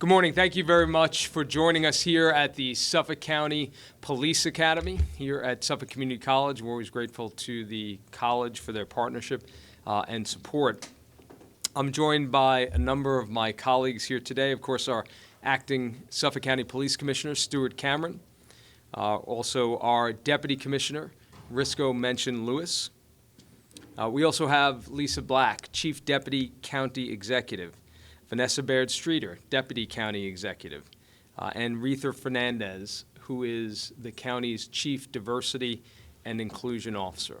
Good morning. Thank you very much for joining us here at the Suffolk County Police Academy here at Suffolk Community College. We're always grateful to the college for their partnership and support. I'm joined by a number of my colleagues here today. Of course, our acting Suffolk County Police Commissioner, Stuart Cameron. Also our Deputy Commissioner, Risco Mention-Lewis. We also have Lisa Black, Chief Deputy County Executive. Vanessa Baird-Streeter, Deputy County Executive, and Retha Fernandez, who is the county's Chief Diversity and Inclusion Officer.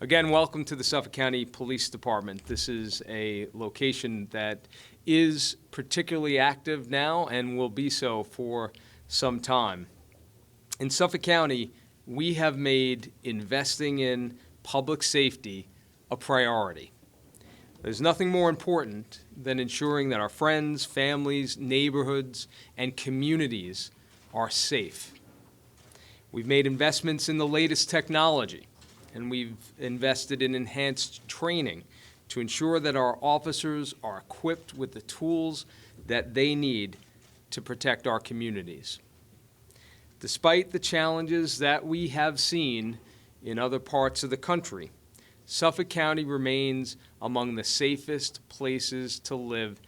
Again, welcome to the Suffolk County Police Department. This is a location that is particularly active now and will be so for some time. In Suffolk County, we have made investing in public safety a priority. There's nothing more important than ensuring that our friends, families, neighborhoods, and communities are safe. We've made investments in the latest technology, and we've invested in enhanced training to ensure that our officers are equipped with the tools that they need to protect our communities. Despite the challenges that we have seen in other parts of the country, Suffolk County remains among the safest places to live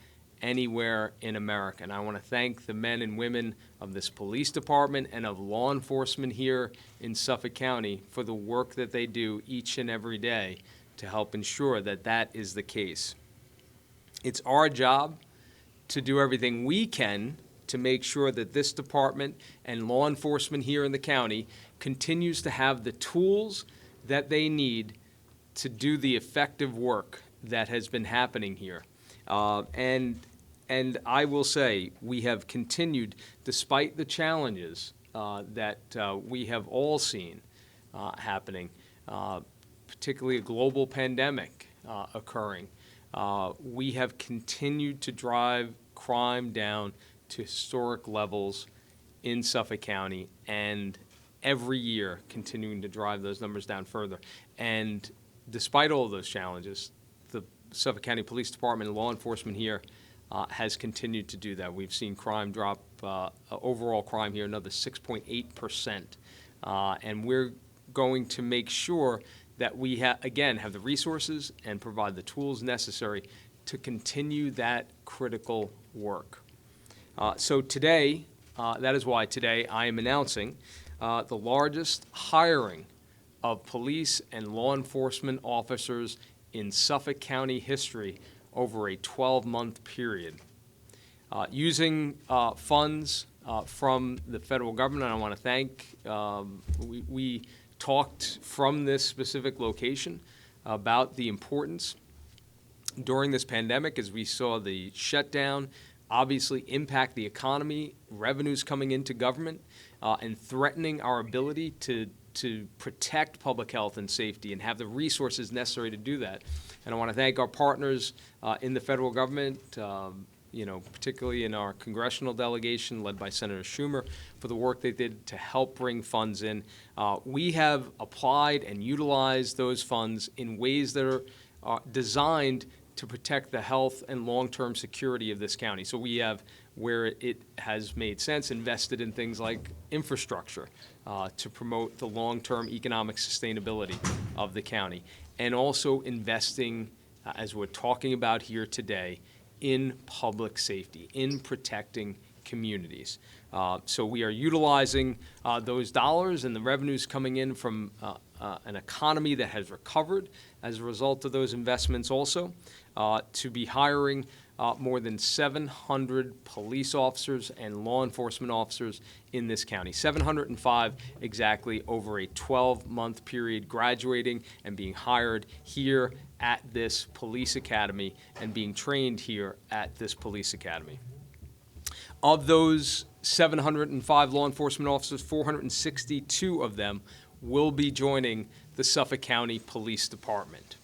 anywhere in America. And I want to thank the men and women of this police department and of law enforcement here in Suffolk County for the work that they do each and every day to help ensure that that is the case. It's our job to do everything we can to make sure that this department and law enforcement here in the county continues to have the tools that they need to do the effective work that has been happening here. And I will say, we have continued, despite the challenges that we have all seen happening, particularly a global pandemic occurring, we have continued to drive crime down to historic levels in Suffolk County, and every year continuing to drive those numbers down further. And despite all of those challenges, the Suffolk County Police Department and law enforcement here has continued to do that. We've seen crime drop, overall crime here, another 6.8%. And we're going to make sure that we, again, have the resources and provide the tools necessary to continue that critical work. So today, that is why today I am announcing the largest hiring of police and law enforcement officers in Suffolk County history over a 12-month period. Using funds from the federal government, I want to thank, we talked from this specific location about the importance during this pandemic as we saw the shutdown obviously impact the economy, revenues coming into government, and threatening our ability to protect public health and safety and have the resources necessary to do that. And I want to thank our partners in the federal government, particularly in our congressional delegation led by Senator Schumer, for the work they did to help bring funds in. We have applied and utilized those funds in ways that are designed to protect the health and long-term security of this county. So we have, where it has made sense, invested in things like infrastructure to promote the long-term economic sustainability of the county, and also investing, as we're talking about here today, in public safety, in protecting communities. So we are utilizing those dollars and the revenues coming in from an economy that has recovered as a result of those investments also to be hiring more than 700 police officers and law enforcement officers in this county. 705 exactly over a 12-month period, graduating and being hired here at this police academy and being trained here at this police academy. Of those 705 law enforcement officers, 462 of them will be joining the Suffolk County Police Department.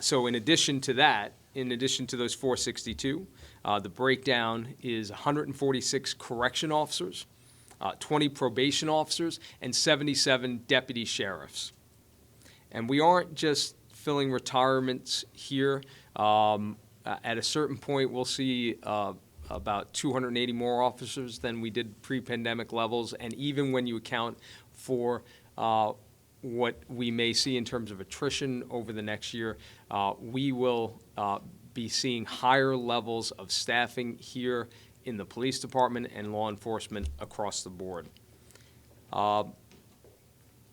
So in addition to that, in addition to those 462, the breakdown is 146 correction officers, 20 probation officers, and 77 deputy sheriffs. And we aren't just filling retirements here. At a certain point, we'll see about 280 more officers than we did pre-pandemic levels. And even when you account for what we may see in terms of attrition over the next year, we will be seeing higher levels of staffing here in the police department and law enforcement across the board.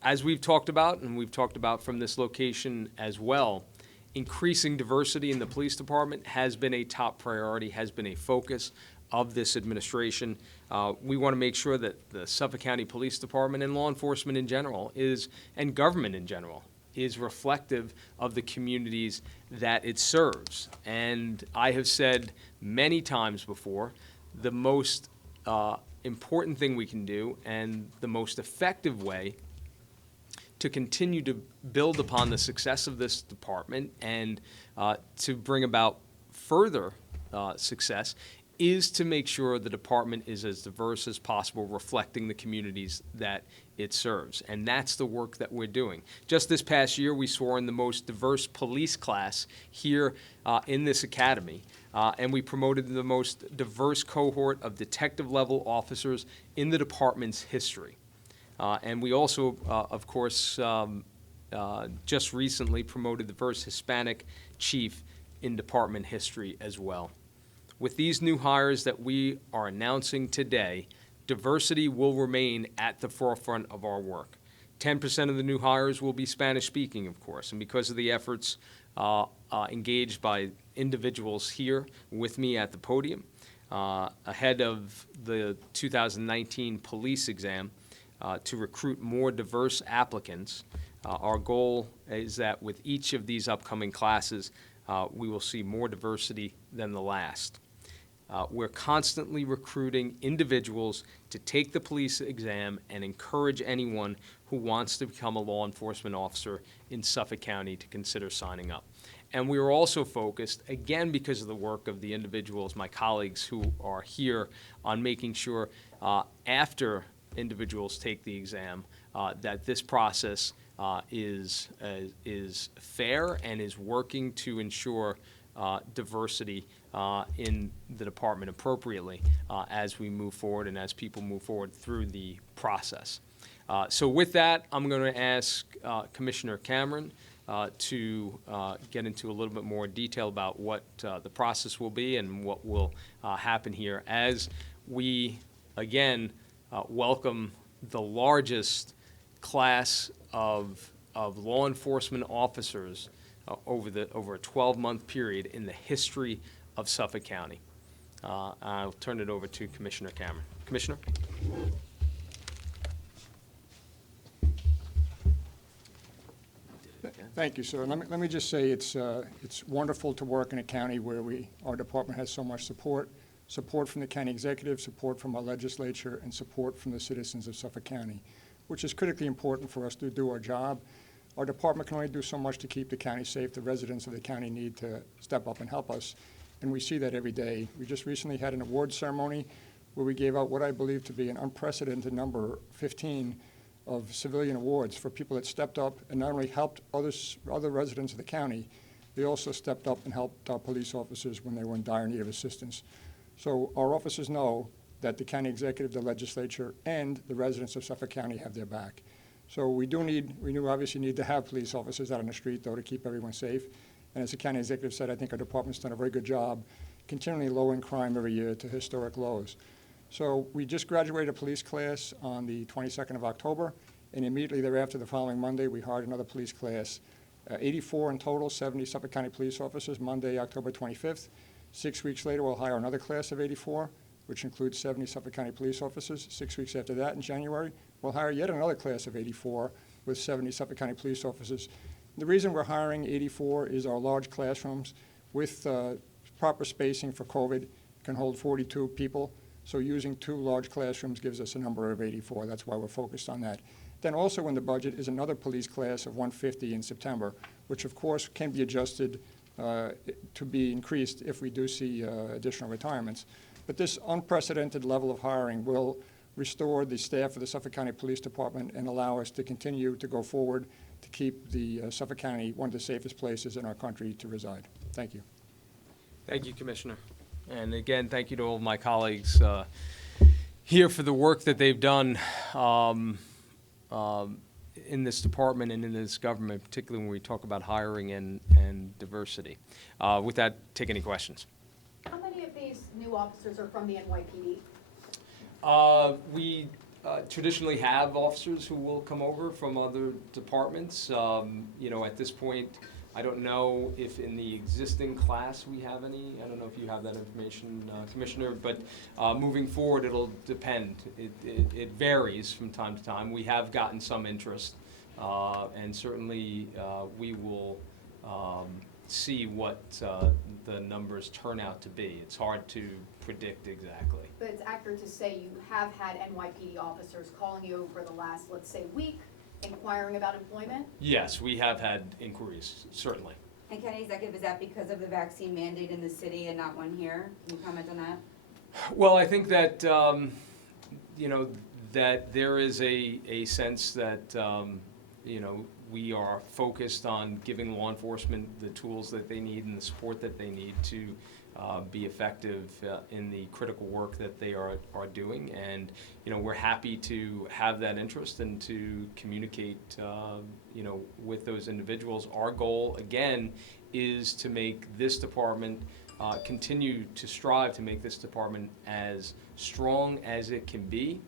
As we've talked about, and we've talked about from this location as well, increasing diversity in the police department has been a top priority, has been a focus of this administration. We want to make sure that the Suffolk County Police Department and law enforcement in general and government in general, is reflective of the communities that it serves. And I have said many times before, the most important thing we can do and the most effective way to continue to build upon the success of this department and to bring about further success is to make sure the department is as diverse as possible, reflecting the communities that it serves. And that's the work that we're doing. Just this past year, we swore in the most diverse police class here in this academy. And we promoted the most diverse cohort of detective-level officers in the department's history. And we also, of course, just recently promoted the first Hispanic chief in department history as well. With these new hires that we are announcing today, diversity will remain at the forefront of our work. 10% of the new hires will be Spanish-speaking, of course, and because of the efforts engaged by individuals here with me at the podium, ahead of the 2019 police exam, to recruit more diverse applicants. Our goal is that with each of these upcoming classes, we will see more diversity than the last. We're constantly recruiting individuals to take the police exam and encourage anyone who wants to become a law enforcement officer in Suffolk County to consider signing up. And we are also focused, again because of the work of the individuals, my colleagues who are here, on making sure after individuals take the exam that this process is fair and is working to ensure diversity in the department appropriately as we move forward and as people move forward through the process. So with that, I'm going to ask Commissioner Cameron to get into a little bit more detail about what the process will be and what will happen here as we, again, welcome the largest class of law enforcement officers over a 12-month period in the history of Suffolk County. I'll turn it over to Commissioner Cameron. Commissioner? Thank you, sir. Let me just say it's wonderful to work in a county where our department has so much support from the county executive, support from our legislature, and support from the citizens of Suffolk County, which is critically important for us to do our job. Our department can only do so much to keep the county safe. The residents of the county need to step up and help us, and we see that every day. We just recently had an awards ceremony where we gave out what I believe to be an unprecedented number, 15, of civilian awards for people that stepped up and not only helped other residents of the county, they also stepped up and helped our police officers when they were in dire need of assistance. So our officers know that the county executive, the legislature, and the residents of Suffolk County have their back. So we obviously need to have police officers out on the street, though, to keep everyone safe. And as the county executive said, I think our department's done a very good job continually lowering crime every year to historic lows. So we just graduated a police class on the 22nd of October, and immediately thereafter, the following Monday, we hired another police class, 84 in total, 70 Suffolk County police officers, Monday, October 25th. 6 weeks later, we'll hire another class of 84, which includes 70 Suffolk County police officers. 6 weeks after that, in January, we'll hire yet another class of 84 with 70 Suffolk County police officers. The reason we're hiring 84 is our large classrooms with proper spacing for COVID can hold 42 people. So using 2 large classrooms gives us a number of 84. That's why we're focused on that. Then also in the budget is another police class of 150 in September, which of course can be adjusted to be increased if we do see additional retirements. But this unprecedented level of hiring will restore the staff of the Suffolk County Police Department and allow us to continue to go forward to keep the Suffolk County one of the safest places in our country to reside. Thank you. Thank you, Commissioner. And again, thank you to all of my colleagues here for the work that they've done in this department and in this government, particularly when we talk about hiring and diversity. With that, take any questions. How many of these new officers are from the NYPD? We traditionally have officers who will come over from other departments. At this point, I don't know if in the existing class we have any. I don't know if you have that information, Commissioner, but moving forward, it'll depend. It varies from time to time. We have gotten some interest, and certainly we will see what the numbers turn out to be. It's hard to predict exactly. But it's accurate to say you have had NYPD officers calling you over the last, let's say, week, inquiring about employment? Yes, we have had inquiries, certainly. And County Executive, is that because of the vaccine mandate in the city and not one here? Can you comment on that? Well, I think that, that there is a sense that, we are focused on giving law enforcement the tools that they need and the support that they need to be effective in the critical work that they are doing. And, we're happy to have that interest and to communicate, with those individuals. Our goal, again, is to make this department continue to strive to make this department as strong as it can be.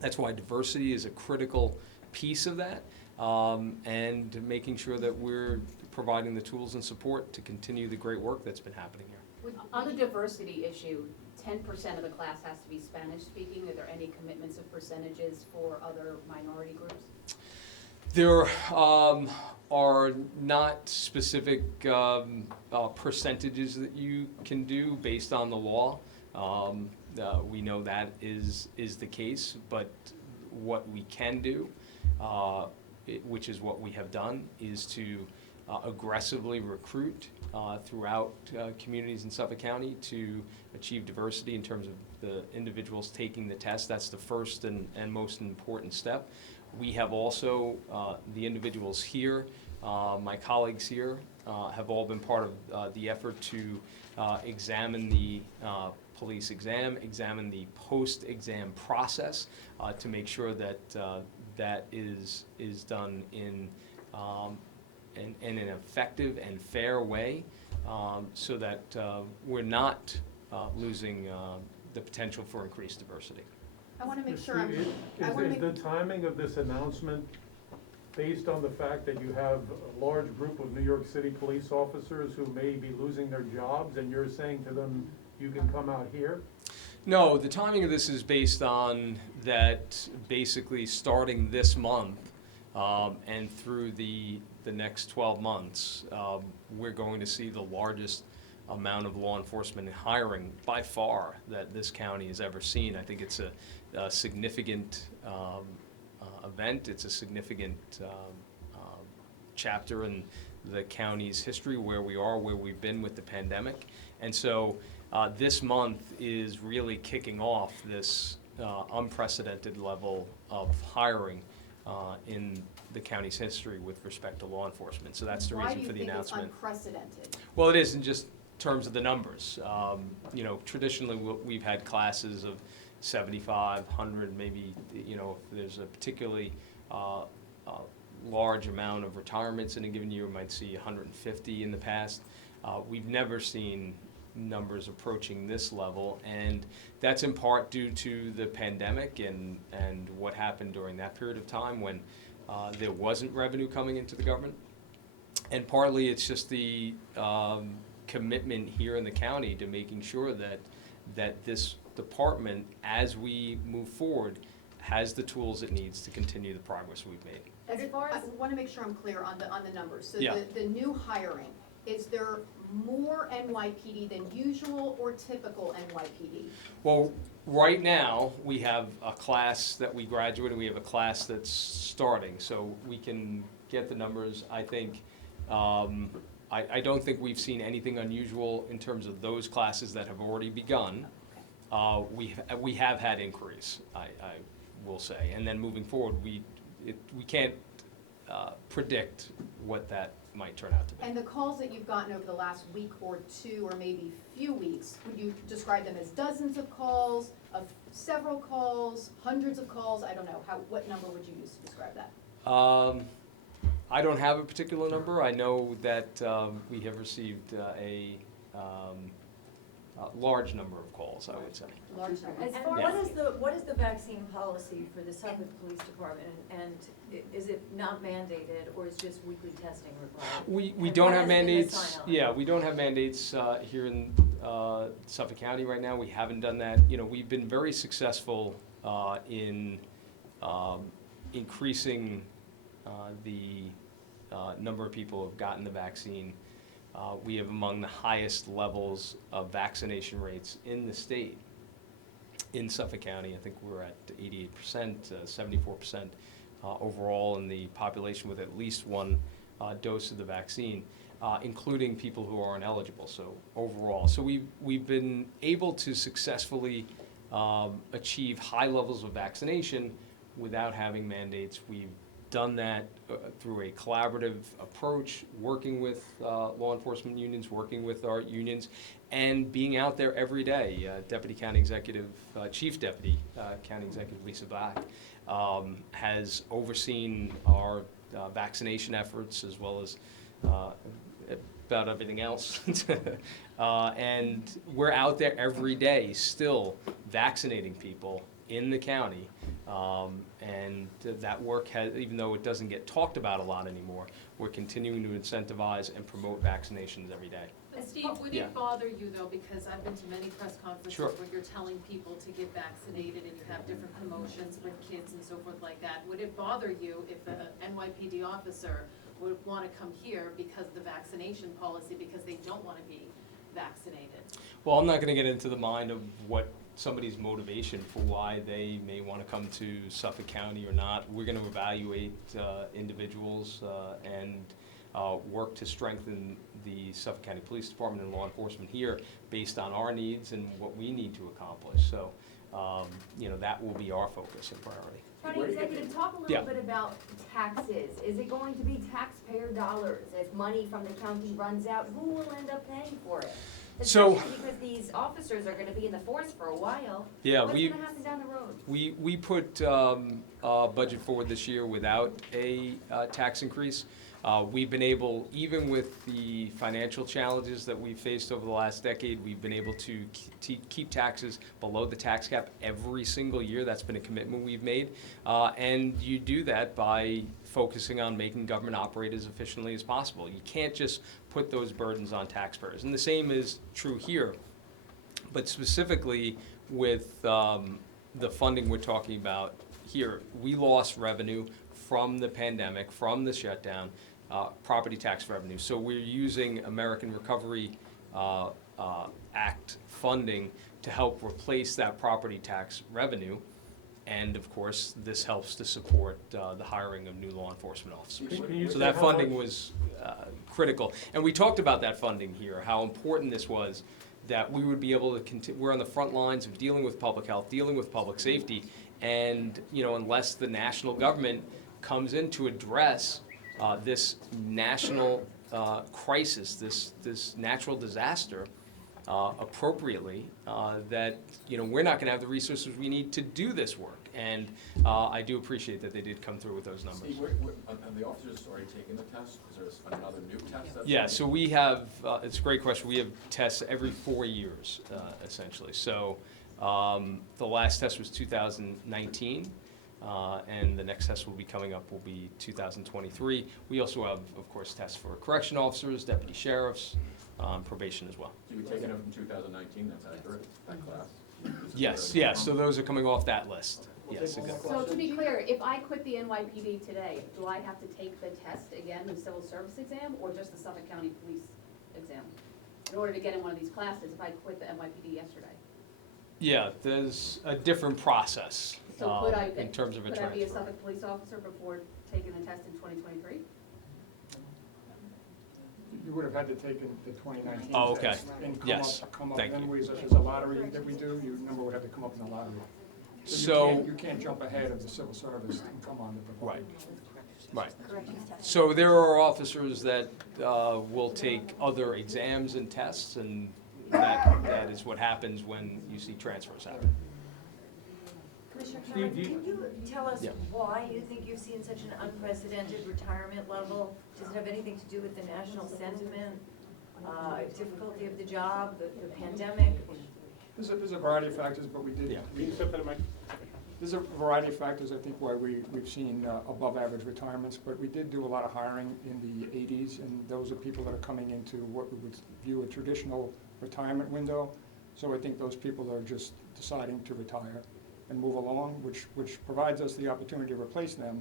That's why diversity is a critical piece of that, and making sure that we're providing the tools and support to continue the great work that's been happening here. On the diversity issue, 10% of the class has to be Spanish speaking. Are there any commitments of percentages for other minority groups? There are not specific percentages that you can do based on the law. We know that is the case, but what we can do, which is what we have done, is to aggressively recruit throughout communities in Suffolk County to achieve diversity in terms of the individuals taking the test. That's the first and most important step. We have also, the individuals here, my colleagues here, have all been part of the effort to examine the police exam, examine the post-exam process to make sure that that is done in an effective and fair way, so that we're not losing the potential for increased diversity. I want to make sure I'm, Is the timing of this announcement based on the fact that you have a large group of New York City police officers who may be losing their jobs, and you're saying to them, you can come out here? No, the timing of this is based on that basically starting this month and through the next 12 months, we're going to see the largest amount of law enforcement hiring by far that this county has ever seen. I think it's a significant event. It's a significant chapter in the county's history, where we are, where we've been with the pandemic. And so this month is really kicking off this unprecedented level of hiring in the county's history with respect to law enforcement. So that's the reason for the announcement. Why do you think it's unprecedented? Well, it is in just terms of the numbers. Traditionally we've had classes of 75, 100, maybe, if there's a particularly large amount of retirements in a given year, we might see 150 in the past. We've never seen numbers approaching this level, and that's in part due to the pandemic and what happened during that period of time when there wasn't revenue coming into the government. And partly it's just the commitment here in the county to making sure that this department, as we move forward, has the tools it needs to continue the progress we've made. As far as, I want to make sure I'm clear on the numbers. So Yeah. the new hiring, is there more NYPD than usual or typical NYPD? Well, right now, we have a class that we graduated, we have a class that's starting, so we can get the numbers. I think, I don't think we've seen anything unusual in terms of those classes that have already begun. We have had inquiries, I will say, and then moving forward, we can't predict what that might turn out to be. And the calls that you've gotten over the last week or two, or maybe few weeks, would you describe them as dozens of calls, of several calls, hundreds of calls? I don't know, what number would you use to describe that? I don't have a particular number. I know that we have received a large number of calls, I would say. Large number. As far, Yeah. what is the vaccine policy for the Suffolk Police Department, and is it not mandated, or is just weekly testing required? We And don't what have has been the mandates, sign-off? yeah, we don't have mandates here in Suffolk County right now. We haven't done that. You know, we've been very successful in increasing the number of people who have gotten the vaccine. We have among the highest levels of vaccination rates in the state. In Suffolk County, I think we're at 88%, 74% overall in the population with at least one dose of the vaccine, including people who aren't eligible, so overall. So we've been able to successfully achieve high levels of vaccination without having mandates. We've done that through a collaborative approach, working with law enforcement unions, working with our unions, and being out there every day. Deputy County Executive, Chief Deputy County Executive Lisa Black has overseen our vaccination efforts as well as about everything else. And we're out there every day still vaccinating people in the county. And that work has, even though it doesn't get talked about a lot anymore, we're continuing to incentivize and promote vaccinations every day. But Steve, would Yeah. it bother you though, because I've been to many press conferences Sure. where you're telling people to get vaccinated and you have different promotions with kids and so forth like that. Would it bother you if the NYPD officer would wanna come here because of the vaccination policy, because they don't wanna be vaccinated? Well, I'm not gonna get into the mind of what somebody's motivation for why they may want to come to Suffolk County or not. We're going to evaluate individuals and work to strengthen the Suffolk County Police Department and law enforcement here based on our needs and what we need to accomplish. So, you know, that will be our focus and priority. County Executive, talk a Yeah. little bit about taxes. Is it going to be taxpayer dollars? If money from the county runs out, who will end up paying for it? So- Especially because these officers are gonna be in the force for a while. Yeah, What's gonna happen down the road? We put a budget forward this year without a tax increase. We've been able, even with the financial challenges that we've faced over the last decade, we've been able to keep taxes below the tax cap every single year. That's been a commitment we've made. And you do that by focusing on making government operate as efficiently as possible. You can't just put those burdens on taxpayers. And the same is true here. But specifically with the funding we're talking about here, we lost revenue from the pandemic, from the shutdown, property tax revenue. So we're using American Recovery Act funding to help replace that property tax revenue. And of course, this helps to support the hiring of new law enforcement officers. Can you So say that how funding much- was critical. And we talked about that funding here, how important this was, that we would be able to we're on the front lines of dealing with public health, dealing with public safety. And, you know, unless the national government comes in to address this national crisis, this natural disaster appropriately, that, you know, we're not gonna have the resources we need to do this work. And I do appreciate that they did come through with those numbers. Steve, have the officers already taken the test? Is there another new test that's? Yeah, so we have, it's a great question, we have tests every 4 years, essentially. So the last test was 2019, and the next test will be coming up will be 2023. We also have, of course, tests for correction officers, deputy sheriffs, probation as well. So you've taken them from 2019, that's accurate, that class? Yes, yes, so those are coming off that list. Yes, exactly. So to be clear, if I quit the NYPD today, do I have to take the test again, the civil service exam, or just the Suffolk County Police exam? In order to get in one of these classes, if I quit the NYPD yesterday? Yeah, there's a different process So could I, in terms of a could I be a transfer. Suffolk police officer before taking the test in 2023? You would have had to take the 2019 Oh, okay. test and Yes. come up, Thank then you. there's a lottery that we do, your number would have to come up in the lottery. So- You can't jump ahead of the civil service and come on the Right. Republican. Right. Corrections test. So there are officers that will take other exams and tests, and that is what happens when you see transfers happen. Commissioner Steve, Cameron, do you- can you tell us Yeah. why you think you've seen such an unprecedented retirement level? Does it have anything to do with the national sentiment, difficulty of the job, the pandemic? There's a variety of factors, but we did. Yeah. There's a variety of factors, I think, why we've seen above average retirements, but we did do a lot of hiring in the 80s, and those are people that are coming into what we would view a traditional retirement window. So I think those people are just deciding to retire and move along, which provides us the opportunity to replace them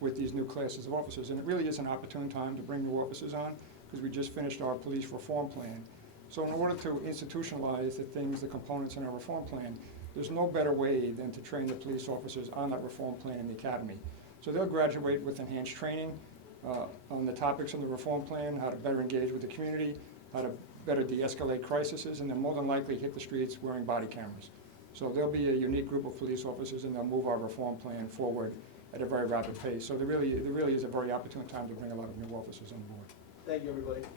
with these new classes of officers. And it really is an opportune time to bring new officers on, because we just finished our police reform plan. So in order to institutionalize the components in our reform plan, there's no better way than to train the police officers on that reform plan in the academy. So they'll graduate with enhanced training on the topics of the reform plan, how to better engage with the community, how to better de-escalate crises, and they'll more than likely hit the streets wearing body cameras. So there'll be a unique group of police officers, and they'll move our reform plan forward at a very rapid pace. So there really is a very opportune time to bring a lot of new officers on board. Thank you, everybody.